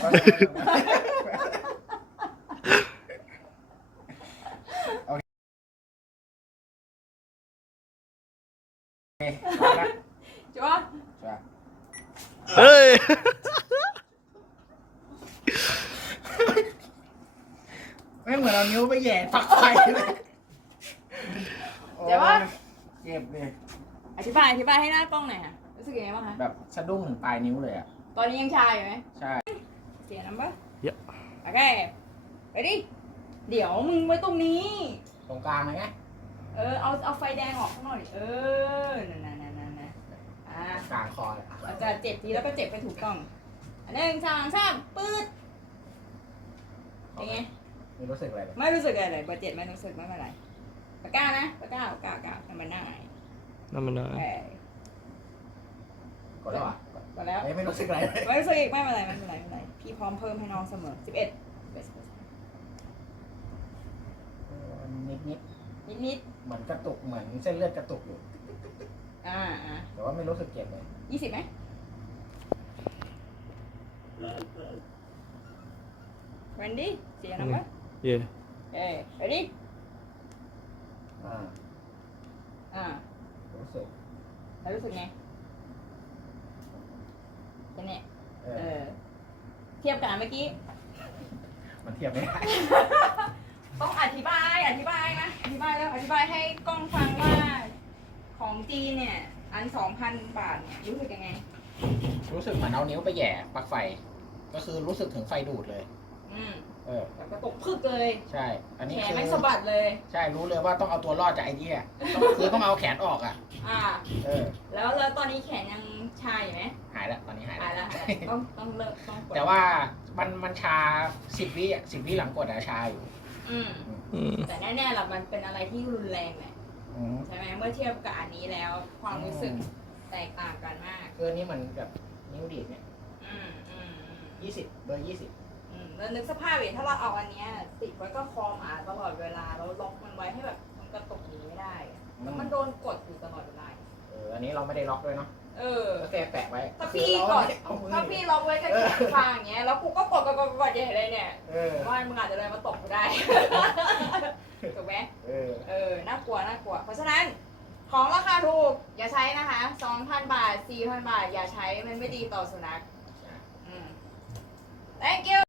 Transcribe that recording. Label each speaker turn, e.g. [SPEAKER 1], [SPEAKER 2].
[SPEAKER 1] โอเค
[SPEAKER 2] จัว
[SPEAKER 1] เฮ้ยไม่เหมือนเอานิ้วไปแย่ฝักไฟเลย
[SPEAKER 2] เดี๋ยวว่า
[SPEAKER 1] เจ็บเลย
[SPEAKER 2] อธิบายให้หน้ากล้องหน่อยค่ะรู้สึกยังไงบ้างคะ
[SPEAKER 1] แบบสะดุ้งถึงปลายนิ้วเลยอ่ะ
[SPEAKER 2] ตอนนี้ยังชาอยู่ไหม
[SPEAKER 1] ใช่
[SPEAKER 2] เสียน้ำปะ
[SPEAKER 1] เยอะ
[SPEAKER 2] โอเคไปดิเดี๋ยวมึงไว้ตรงนี้
[SPEAKER 1] ตรงกลางเลยไง
[SPEAKER 2] เอาไฟแดงออกข้างนอกดินั่น
[SPEAKER 1] กลางคอเลย
[SPEAKER 2] เราจะเจ็บทีแล้วก็เจ็บไปถูกต้อง1 2 3ปื๊ดเป็นไง
[SPEAKER 1] ไม่รู้สึกอะไรเลย
[SPEAKER 2] ไม่รู้สึกอะไรเลยเบอร์ 7ไม่รู้สึกไม่เป็นไรปากกานะปากกาทำมันหน้า
[SPEAKER 3] น้ำมันน้อย
[SPEAKER 1] กดแล้วอ่ะ
[SPEAKER 2] กดแล้ว
[SPEAKER 1] ไม่รู้สึกอะไร
[SPEAKER 2] ไม่รู้สึกอีกไม่เป็นไรพี่พร้อมเพิ่มให้น้องเสมอ11นิด
[SPEAKER 1] เหมือนกระตุกเหมือนเส้นเลือดกระตุกอยู่แต่ว่าไม่รู้สึกเจ็บเลย
[SPEAKER 2] 20ไหมReady เสียงนะมั้ยready
[SPEAKER 1] รู้สึก
[SPEAKER 2] แล้วรู้สึกไงจะเนี่ยเทียบกันเมื่อกี้
[SPEAKER 1] มันเทียบไม่ได้
[SPEAKER 2] ต้องอธิบายนะอธิบายให้กล้องฟังว่าของจีนเนี่ยอัน 2,000 บาทเนี่ยรู้สึกยังไง
[SPEAKER 1] รู้สึกเหมือนเอานิ้วไปแย่ปลั๊กไฟก็คือรู้สึกถึงไฟดูดเลย
[SPEAKER 2] แล้วก็ตกพึกเลย
[SPEAKER 1] ใช่อันนี้
[SPEAKER 2] แขนไม่สะบัดเลย
[SPEAKER 1] ใช่รู้เลยว่าต้องเอาตัวรอดจากไอ้นี่คือต้องเอาแขนออก
[SPEAKER 2] แล้วตอนนี้แขนยังชาอยู่ไหม
[SPEAKER 1] หายแล้วตอนนี้หาย
[SPEAKER 2] แล้วต้องเลิกต้อง
[SPEAKER 1] แต่ว่ามันชา10 วิหลังกดชาอยู่
[SPEAKER 2] แต่แน่ๆหรอมันเป็นอะไรที่รุนแรงแหละใช่ไหมเมื่อเทียบกับอันนี้แล้วความรู้สึกแตกต่างกันมาก
[SPEAKER 1] คือนี่มันแบบนิ้วดีดเนี่ย20เบอร์20
[SPEAKER 2] แล้วนึกสภาพถ้าเราเอาอันนี้ติดไว้ก็คอหมาตลอดเวลาแล้วล็อกมันไว้ให้แบบมันกระตุกนี้ไม่ได้มันโดนกดอยู่ตลอดเวลา
[SPEAKER 1] อันนี้เราไม่ได้ล็อกด้วยเนาะแค่แปะไว้
[SPEAKER 2] ถ้าพี่ล็อกไว้กับแขนฟางอย่างเงี้ยแล้วกูก็กดใหญ่เลยเนี่ยว่ามึงอาจจะเลยมาตกกูได้ถูกไหมน่ากลัวเพราะฉะนั้นของราคาถูกอย่าใช้นะคะ 2,000 บาท 4,000 บาทอย่าใช้มันไม่ดีต่อสุนัขThank you